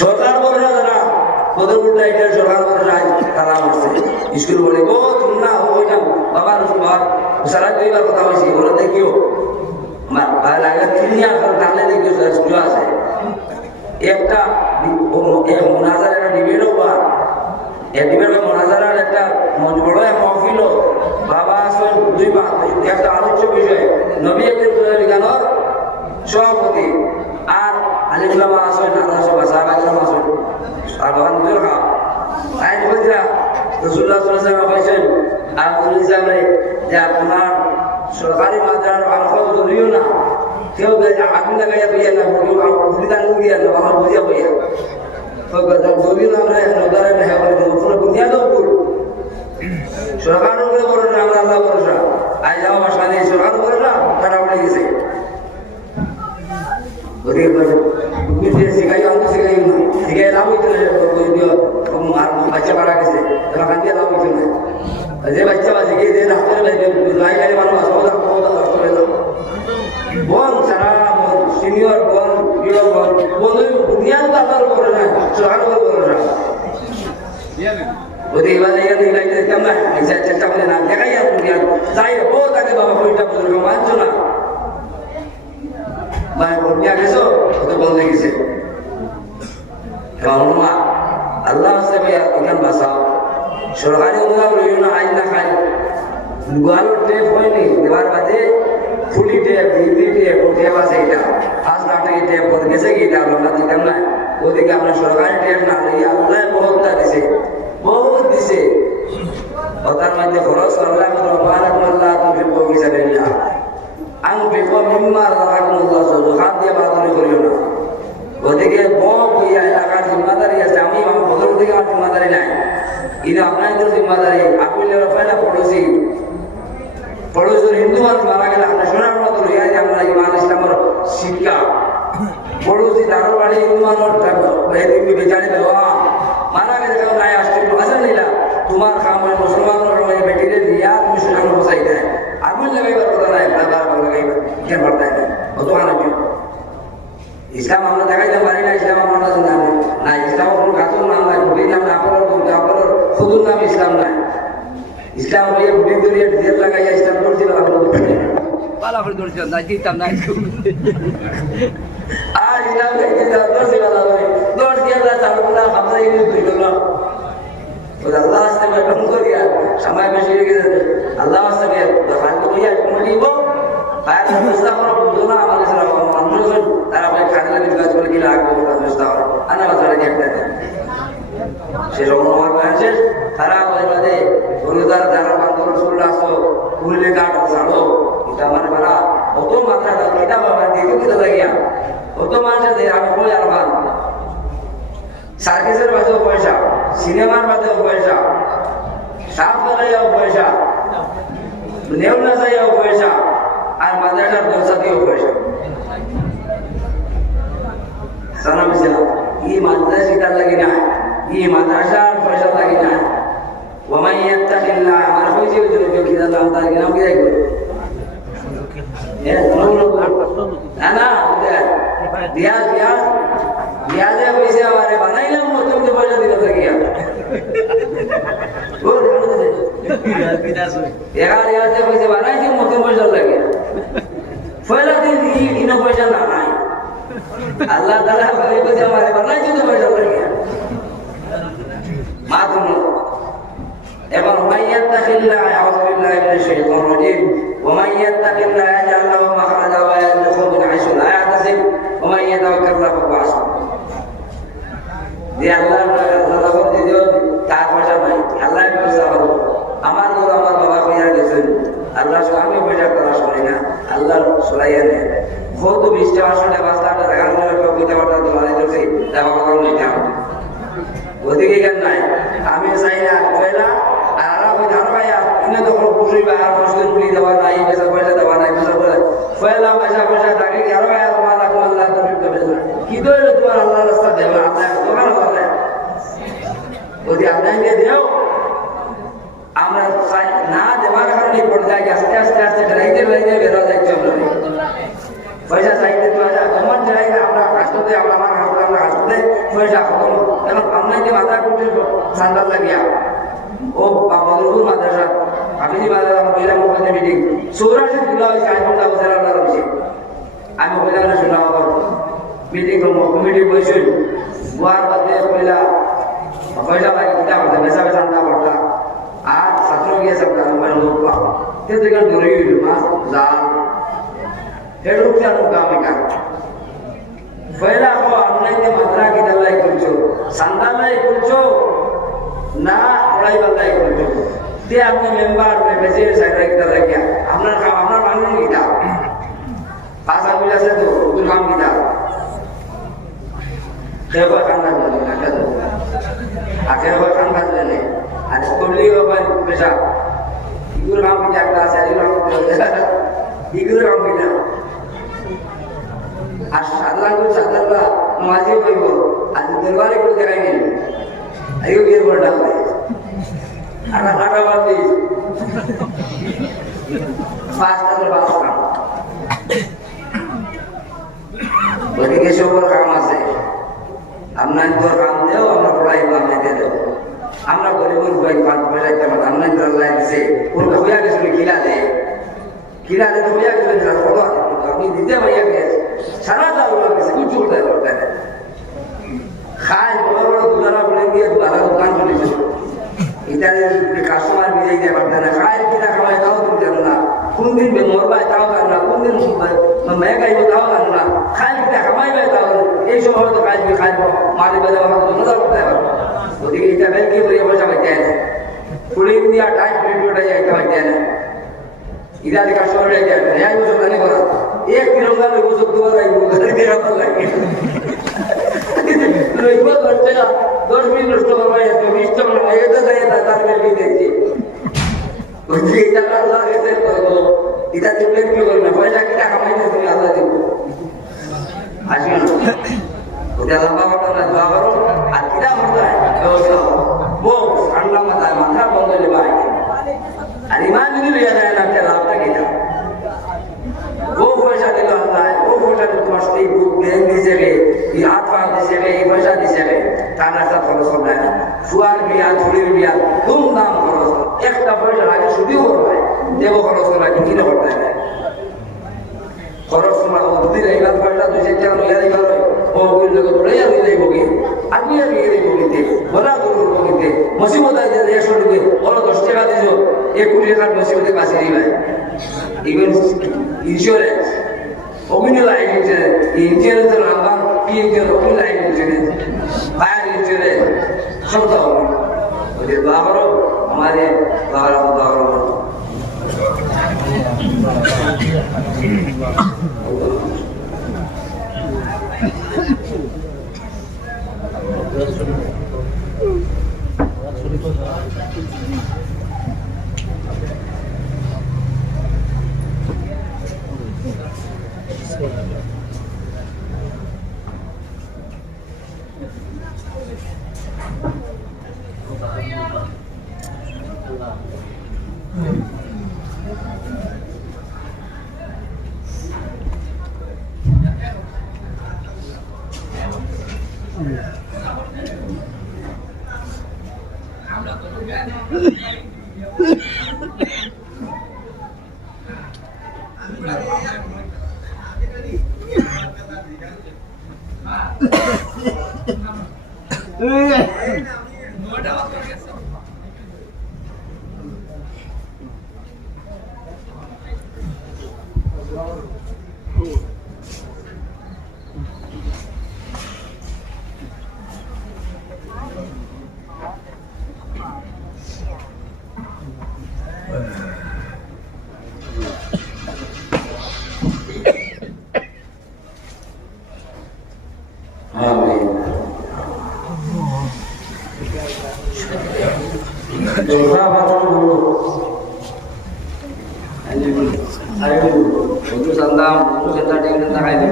সরকার বলে না যারা ওদের উল্টা এটা সরকার বলে না তারা করছে স্কুল বলে ও তুমি না ওইটা বাবার বাবার সারা দুইবার কথা হয়েছে ওরা দেখিও আমার লাগে তিনি আসলে টানলে দেখিও স্কুল আছে একটা মোনাজার একটা ডিবেটও বা ডিবেট বা মোনাজারের একটা বড় মহফিল বাবা আসলে দুই একটা আলোচ্য বিষয় নবী একদিন বিজ্ঞানের সভাপতি আর আলিমুল্লাহ আসেন আল্লাহ সব সাহাবাইকরাম আসেন আর বাবা নিজের খাওয়া আইন বলছিলা রাসূলুল্লাহ সাল্লাল্লাহু আলাইহি ওয়াসাল্লাম বলেছেন আর বলেন সামনে যে আপনার সরকারি মাদ্রাসার আলফা জরিও না কেউ আগুন লাগাইয়া কইয়া না বুঝিদান করিয়া না আমার বুঝিয়া কইয়া তো জরিও আমরা নদারে না হবে পুরো বুঝিয়া দাও ভুল সরকারের উপরে বড় না আমরা আল্লাহ ভরসা আজ যাওয়া ভাষা নেই সরকার বলে না কাটা পড়ে গেছে শিখাই অন্ত শিখাই না শিখাই লাভ হইতো না বাচ্চা মারা গেছে খান দিয়ে লাভ হইতো না যে বাচ্চা বা শিখে যে রাস্তায় লাই গাড়ি মানুষ বন সারা সিনিয়র বন বিরোধ বন বন দুনিয়ার বাজার করে না সরকার করে না ওদের এবারে লাইতে দিতাম না চেষ্টা করে না দেখাই আর দুনিয়ার যাই ও তাকে বাবা কইটা বুঝলো মানছো না ভাই বন্যা গেছো তো বলতে গেছে আল্লাহ আছে ভাই এখান বাঁচাও সরকারি অনুদান রইল না আইন না খাই গোয়ালোর টেপ হয়নি দেওয়ার বাদে ফুলি টেপ বিজলি টেপ ও টেপ আছে এটা 5 লাখ টাকা টেপ করে গেছে কি এটা আমরা দিতাম না ওদিকে আপনার সরকারি টেপ না দিয়ে আল্লাহ বহুতটা দিছে বহুত দিছে ওটার মধ্যে খরচ আল্লাহ আল্লাহ তুমি পয়সা দেন না আং পেপো মিম্মা রাখাকুল্লাহ হাত দিয়ে বাদলি করিও না ওদিকে বইয়া এলাকার জিম্মাদারি আছে আমি আমার বদল থেকে আমার জিম্মাদারি নাই কিন্তু আপনাদের জিম্মাদারি আপুলের পয়লা পড়োশি হিন্দু মানুষ মারা গেলে আপনার শোনার মতো রইয়া যে আমরা ইমান ইসলামের শিক্ষা পড়োশি দারোর বাড়ি হিন্দু মানুষ বেচারি দেওয়া মারা গেলে কেউ নাই আসতে আসেন নিলা তোমার খাম মুসলমানের বেটিরে দিয়া তুমি শোনানো বসাই দেয় আগুন লাগাইবার কথা নাই লাগাইবার কেন বার্তায় নেই অত আনন্দ ইসলাম আমরা দেখাইতে পারি না ইসলাম আমরা জানি না ইসলাম কোনো গাছের নাম নাই বুড়ির নাম না আপনার খুদুর নাম ইসলাম নাই ইসলাম হইয়া বুড়ি ধরিয়া ডিজেল লাগাইয়া ইসলাম করছিল পালা করে ধরছিলাম না দিতাম না আর ইসলাম দর্শি বালা দর্শি আমরা চালু না ভাবনা ইউজ করে গেলাম আল্লাহ আসতে পারে বন্ধ করিয়া সময় বেশি হয়ে গেছে আল্লাহ আসতে পারে হালকা হইয়া মরিব আর ব্যবস্থা করা বুঝলো না আমাদের সারা মানুষ তারা বলে খাজলা বিজগাজ করে কি লাগবে ব্যবস্থা করা আনা বাজারে একটা সে রকম আছে তারা বলে বাদে রোজার যারা বান্ধব রসুল আসো ফুলে কাঠ ছাড়ো এটা মানে বারা অত মাত্রা এটা বাবা দিতে দিতে লাগিয়া অত মানুষের যে আমি বই আর ভালো সার্কিসের বাজেও পয়সা সিনেমার বাজেও পয়সা সাপ লাগাইয়াও পয়সা নেউ নাচাইয়াও পয়সা আর মাদ্রাসার দর্শাতেও পয়সা সারা মিশা ই মাদ্রাসা শিকার লাগি না ই মাদ্রাসার পয়সা লাগি না ওয়ামাই ইয়াত্তাকিল্লাহ আমার হইছে যদি কেউ কিনা দাম তার কিনাও কি রাখবে না না বিয়াজে পয়সা আমারে বানাইলাম তুমি তো পয়সা দিতে থাকিয়া বিয়াজে পয়সা বানাইছি মতো পয়সা লাগে পয়লা দিন ইনো পয়সা না নাই আল্লাহ তাআলা ভাবে পয়সা আমারে বানাইছি তো পয়সা লাগিয়া মা তুমি এবং মাইয়াত্তাকিল্লাহ আউযু বিল্লাহি মিনাশ শাইতানির রাজীম ওয়া মাইয়াত্তাকিল্লাহ ইয়াজআল লাহু মাখরাজা ওয়া ইয়ারযুকহু মিন হাইসু লা ইয়াহতাসিব ওয়া মান ইয়াতাওয়াক্কাল ফাহুয়া হাসবুহ যে আল্লাহ যখন দিও তার পয়সা নাই আল্লাহ ব্যবস্থা করো আমার ঘর আমার বাবা কইয়া গেছেন আল্লাহ আমি পয়সা করা শুনি না আল্লাহ সরাইয়া নেয় কত 20 টাকা 100 টাকা 5 টাকা টাকা করে কইতে পারতা তো মানে দিছি টাকা কম নিতাম ওদিকে কেন নাই আমি চাই না কয়লা আর ওই ধান ভাইয়া ইনে তো কোনো পুষি বা আর পুষির পুলি দেওয়া নাই পয়সা দেওয়া নাই কয়লা পয়সা টাকা কি আর ভাইয়া তোমার আল্লাহ তৌফিক দেবে কি দইলো তোমার আল্লাহ রাস্তা দেবে আল্লাহ দোকান করে ওদি আপনাকে দেও আমরা চাই না দেওয়ার কারণে পর্যায়ে আস্তে আস্তে আস্তে ডরাইতে বেরো যাচ্ছে আমরা পয়সা চাইতে তো তোমার জায়গা আমরা হাসতে আমরা আমার আমরা হাসতে পয়সা খতম এখন আমরা যে মাথা করছে সান্দাল লাগিয়া ও বদরপুর মাদ্রাসা আমি যে মাদ্রাসা কইলাম ওখানে মিটিং 84 জুলাই 4 ঘন্টা বছর আল্লাহ রয়েছে আমি কইলাম না শোনা আবার মিটিং কমিটি বসে গোয়ার বাদে কইলা পয়সা লাগে কিতা করতে বেসা বেসা আন্দা করতা আর ছাত্র গিয়ে সব আমার লোক পাও তে থেকে ধরে মাছ জাল এরূপ জানো কামিকা পয়লা কো আপনি যে মাত্রা কি দালাই করছো সান্দালাই করছো না পড়াই বালাই করছো তে আপনি মেম্বার প্রেসিডেন্ট সাহেব কি দালাই কি আপনার কাম আপনার মানুষ কিটা পাঁচ আঙুল আছে তো ওর কাম কিটা কেবা কাম না কাজ আর কেবা কাম কাজ নেই আর করলি বাবা পেশা ইগুর কাম কিটা একটা আছে ইগুর কাম কিটা আর সাদলা নমাজি কইব আজ দরবারে করে দেখাই নেই আইও বিয়ের বড়টা হবে আর কাটা বাদি ফাস্ট আর বাস কাম ওদিকে সবর কাম আছে আপনার তোর কাম দেও আমরা পড়াই বানাই দিয়ে দেবো আমরা গরিবর ভাই 5 পয়সা একটা আপনার তোর লাই দিছে ওর হইয়া গেছিল কিলা দে তো হইয়া গেছিল ফটো আপনি দিতে হইয়া গেছে সারা দাওলা গেছে কিছু উঠতে পারবে না খাই বড় বড় দুলারা বলে দিয়ে দুলারা দোকান খুলেছে এটা কাস্টমার মিলে দিতে পারবে না খাই কিনা খাওয়াই তাও তুমি জানো না কোন দিন মরবাই তাও জানো না কোন দিন মেঘাইব তাও জানো না খাই কিনা খাওয়াইবে তাও এই সময় হয়তো খাইবে খাইব মারি বাজে আমার মজা করতে পারবো ওদিকে এটা ব্যাংকে বলে পয়সা পাইতে না পুলিশ দিয়া টাইট ভিডিওটাই একটা পাইতে না ইদারে কাস্টমার যাইতে ন্যায় বছর জানি করা এক তিরঙ্গা লইব 14 আইব দেড় হাজার লাগে লইব 10 টাকা 10 মিনিট নষ্ট করবা এত মিষ্ট না এটা যায় তার বেলি দেখছি ওই যে এটা আল্লাহ এসে করব এটা তুমি কি করবে পয়সা কি টাকা মাইনে তুমি আল্লাহ দিব আসিও না ওটা লম্বা কথা না দোয়া করো আর কিরা মরতে হয় ও ঠান্ডা মাথা বন্ধ হলে ভাই আর ইমান যদি লইয়া যায় না একটা লাভটা কিনা वो पैसा दिल अल्लाह है वो पैसा तो मस्ती बुक बैंक दिसेबे ये हाथ पार दिसेबे ये पैसा दिसेबे ताना सा खरच होता है सुआर बिया थोड़ी बिया धूमधाम खरच একটা পয়সা লাগে শুধু করবে দেব খরচ করা কি কিনে করতে হবে খরচ করা ও দুই লাখ পয়সা 200 টাকা লইয়া দিবা ও কই লোক ধরে আর দিই বগি আমি আর এই বগিতে বলা করব বগিতে মুসিবত আইতে 100 দিবে বলো 10 টাকা দিছো 1 কোটি টাকা মুসিবতে বাঁচি দিবা even insurance omni life insurance number PNG omni life insurance fire insurance सब तो मुझे बाबरो हमारे बाबरो Ayo, untuk sandang, untuk sentar di sana, ayo.